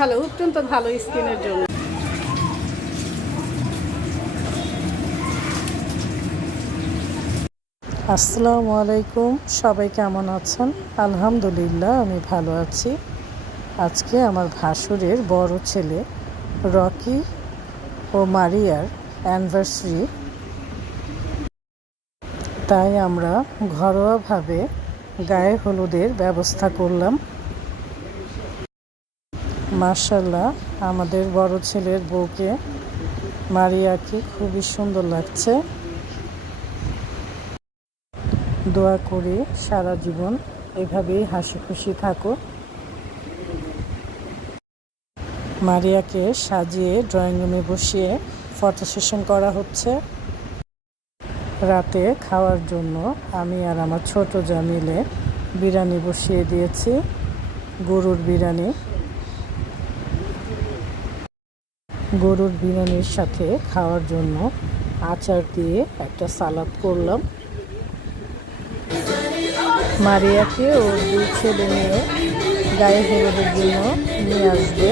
ভালো অত্যন্ত ভালো স্কিনের জন্য। আসসালামু আলাইকুম, সবাই কেমন আছেন? আলহামদুলিল্লাহ, আমি ভালো আছি। আজকে আমার ভাসুরের বড় ছেলে রকি ও মারিয়ার অ্যানিভার্সারি। তাই আমরা ঘরোয়াভাবে গায়ে হলুদের ব্যবস্থা করলাম। মার্শাল্লাহ আমাদের বড় ছেলের বউকে মারিয়াকে খুবই সুন্দর লাগছে। দোয়া করে সারা জীবন এভাবেই হাসি খুশি থাকো মারিয়াকে সাজিয়ে ড্রয়িং রুমে বসিয়ে ফটো সেশন করা হচ্ছে। রাতে খাওয়ার জন্য আমি আর আমার ছোট যা মিলে বিরিয়ানি বসিয়ে দিয়েছি, গরুর বিরিয়ানি। গরুর বিরিয়ানির সাথে খাওয়ার জন্য আচার দিয়ে একটা সালাদ করলাম। মারিয়াকে ওর দুই ছেলে মেয়ে গায়ে হলুদের জন্য নিয়ে আসবে।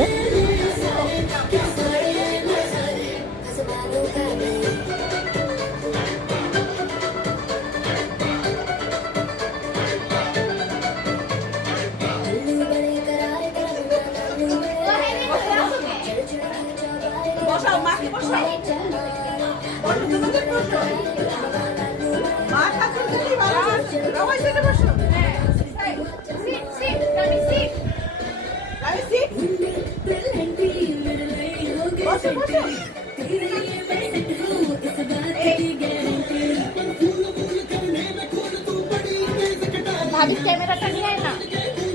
ভাবি ক্যামেরাটা নিয়ে না।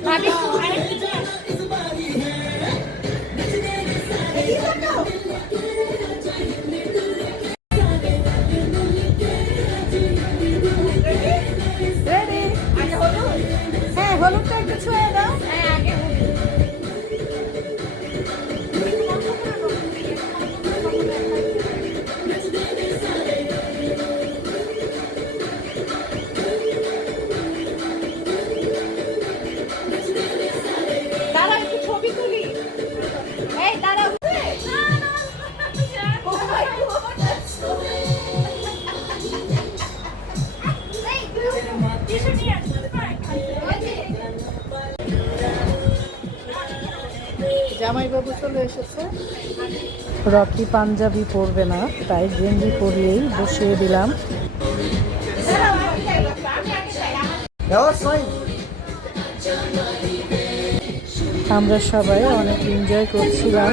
ভাবি হলুদটা একটু ছুঁয়ে দাও। জামাইবাবু চলে এসেছে। রকি পাঞ্জাবি পরবে না তাই গেঞ্জি পরিয়েই বসিয়ে দিলাম। আমরা সবাই অনেক এনজয় করছিলাম।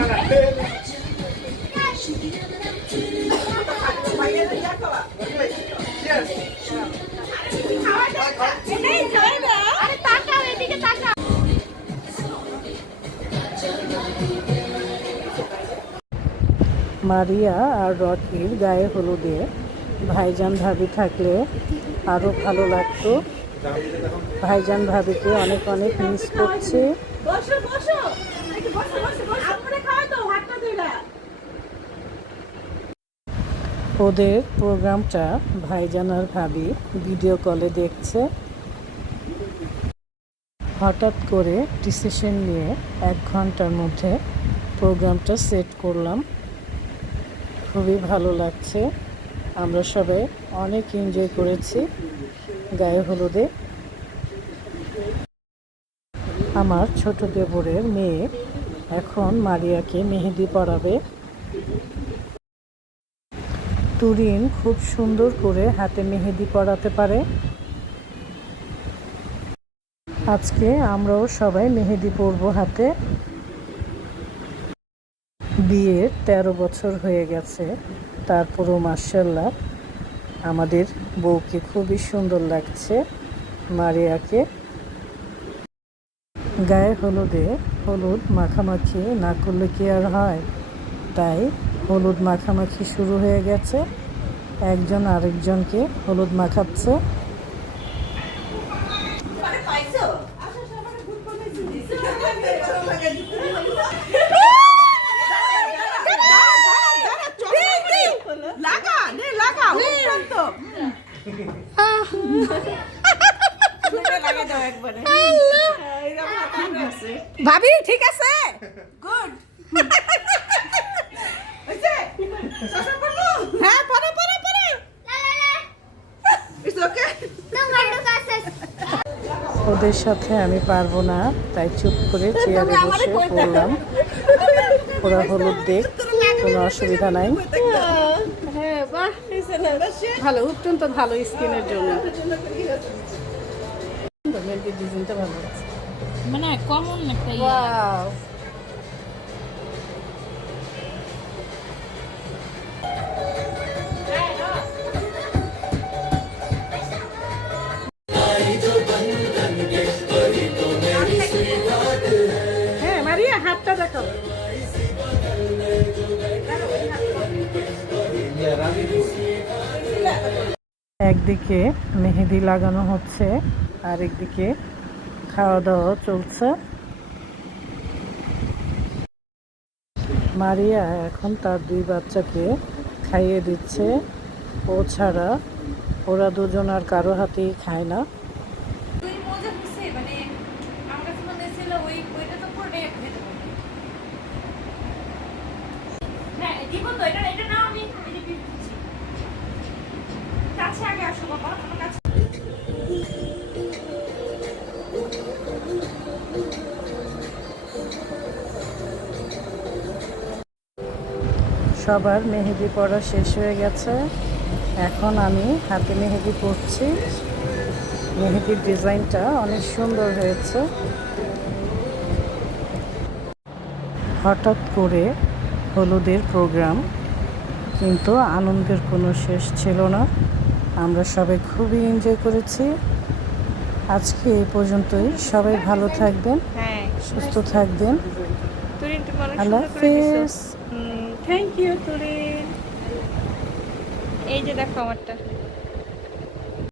মারিয়া আর রকির গায়ে হলুদে। ভাইজান ভাবি থাকলে আরও ভালো লাগতো। ভাইজান ভাবিকে অনেক অনেক মিস করছি। ওদের প্রোগ্রামটা ভাইজান আর ভাবি ভিডিও কলে দেখছে। হঠাৎ করে ডিসিশন নিয়ে এক ঘণ্টার মধ্যে প্রোগ্রামটা সেট করলাম। খুবই ভালো লাগছে। আমরা সবাই অনেক এনজয় করেছি গায়ে হলুদে। আমার ছোট দেবরের মেয়ে এখন মারিয়াকে মেহেদি পরাবে। তুরিন খুব সুন্দর করে হাতে মেহেদি পরাতে পারে। আজকে আমরাও সবাই মেহেদি পরবো হাতে। বিয়ের তেরো বছর হয়ে গেছে। তারপরও মার্শাল্লাহ আমাদের বউকে খুবই সুন্দর লাগছে, মারিয়াকে। গায়ে হলুদে হলুদ মাখামাখি, না করলে কি আর হয়? তাই হলুদ মাখামাখি শুরু হয়ে গেছে। একজন আরেকজনকে হলুদ মাখাচ্ছে। ভাবি ঠিক আছে? গুড হ্যাঁ পরে পরে পরে ইটস ওকে ওদের সাথে আমি পারব না তাই চুপ করে চেয়ারে বসে পড়লাম। ওরা হলুদ দেখ কোনো অসুবিধা নাই। হ্যাঁ বাহ হয়েছে না? ভালো অত্যন্ত ভালো স্কিনের জন্য। ডিজাইনটা ভালো আছে। মানে কমন একটা ইয়ে। ওয়াও হ্যাঁ মারিয়া হাতটা দেখাও। একদিকে মেহেদি লাগানো হচ্ছে আর একদিকে খাওয়া দাওয়া চলছে। মারিয়া এখন তার দুই বাচ্চাকে খাইয়ে দিচ্ছে। ও ছাড়া ওরা দুজন আর কারও হাতেই খায় না। সবার মেহেদি পড়া শেষ হয়ে গেছে। এখন আমি হাতে মেহেদি পরছি। মেহেদির ডিজাইনটা অনেক সুন্দর হয়েছে। হঠাৎ করে হলুদের প্রোগ্রাম কিন্তু আনন্দের কোনো শেষ ছিল না। আমরা সবাই খুবই এনজয় করেছি। আজকে এই পর্যন্তই। সবাই ভালো থাকবেন হ্যাঁ সুস্থ থাকবেন। আল্লাহ হাফিজ। থ্যাংক ইউ তুলি এই যে দেখো আমারটা।